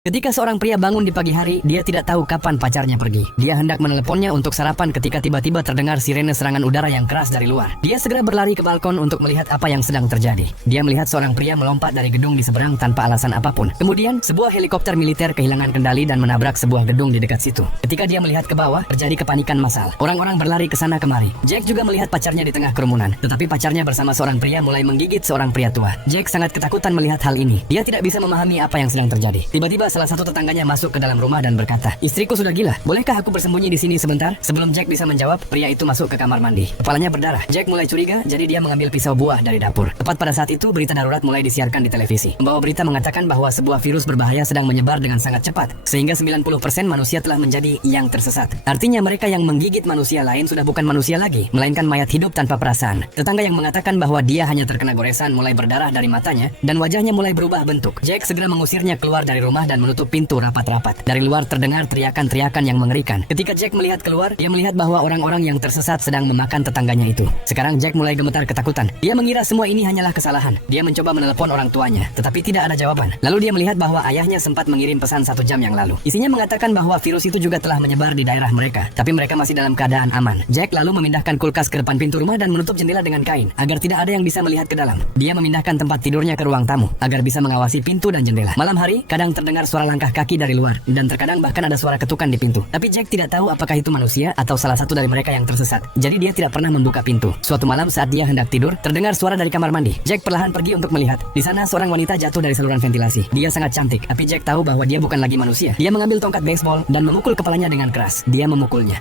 Ketika seorang pria bangun di pagi hari, dia tidak tahu kapan pacarnya pergi. Dia hendak meneleponnya untuk sarapan ketika tiba-tiba terdengar sirene serangan udara yang keras dari luar. Dia segera berlari ke balkon untuk melihat apa yang sedang terjadi. Dia melihat seorang pria melompat dari gedung di seberang tanpa alasan apapun. Kemudian, sebuah helikopter militer kehilangan kendali dan menabrak sebuah gedung di dekat situ. Ketika dia melihat ke bawah, terjadi kepanikan massal. Orang-orang berlari ke sana kemari. Jack juga melihat pacarnya di tengah kerumunan. Tetapi pacarnya bersama seorang pria mulai menggigit seorang pria tua. Jack sangat ketakutan melihat hal ini. Dia tidak bisa memahami apa yang sedang terjadi. Tiba-tiba salah satu tetangganya masuk ke dalam rumah dan berkata, "Istriku sudah gila. Bolehkah aku bersembunyi di sini sebentar?" Sebelum Jack bisa menjawab, pria itu masuk ke kamar mandi. Kepalanya berdarah. Jack mulai curiga, jadi dia mengambil pisau buah dari dapur. Tepat pada saat itu, berita darurat mulai disiarkan di televisi. Pembawa berita mengatakan bahwa sebuah virus berbahaya sedang menyebar dengan sangat cepat, sehingga 90% manusia telah menjadi yang tersesat. Artinya mereka yang menggigit manusia lain sudah bukan manusia lagi, melainkan mayat hidup tanpa perasaan. Tetangga yang mengatakan bahwa dia hanya terkena goresan mulai berdarah dari matanya, dan wajahnya mulai berubah bentuk. Jack segera mengusirnya keluar dari rumah dan menutup pintu rapat-rapat. Dari luar terdengar teriakan-teriakan yang mengerikan. Ketika Jack melihat keluar, dia melihat bahwa orang-orang yang tersesat sedang memakan tetangganya itu. Sekarang Jack mulai gemetar ketakutan. Dia mengira semua ini hanyalah kesalahan. Dia mencoba menelepon orang tuanya, tetapi tidak ada jawaban. Lalu dia melihat bahwa ayahnya sempat mengirim pesan 1 jam yang lalu. Isinya mengatakan bahwa virus itu juga telah menyebar di daerah mereka, tapi mereka masih dalam keadaan aman. Jack lalu memindahkan kulkas ke depan pintu rumah dan menutup jendela dengan kain, agar tidak ada yang bisa melihat ke dalam. Dia memindahkan tempat tidurnya ke ruang tamu, agar bisa mengawasi pintu dan jendela. Malam hari, kadang terdengar suara langkah kaki dari luar, dan terkadang bahkan ada suara ketukan di pintu. Tapi Jack tidak tahu apakah itu manusia atau salah satu dari mereka yang tersesat. Jadi dia tidak pernah membuka pintu. Suatu malam saat dia hendak tidur, terdengar suara dari kamar mandi. Jack perlahan pergi untuk melihat. Di sana seorang wanita jatuh dari saluran ventilasi. Dia sangat cantik, tapi Jack tahu bahwa dia bukan lagi manusia. Dia mengambil tongkat baseball dan memukul kepalanya dengan keras. Dia memukulnya.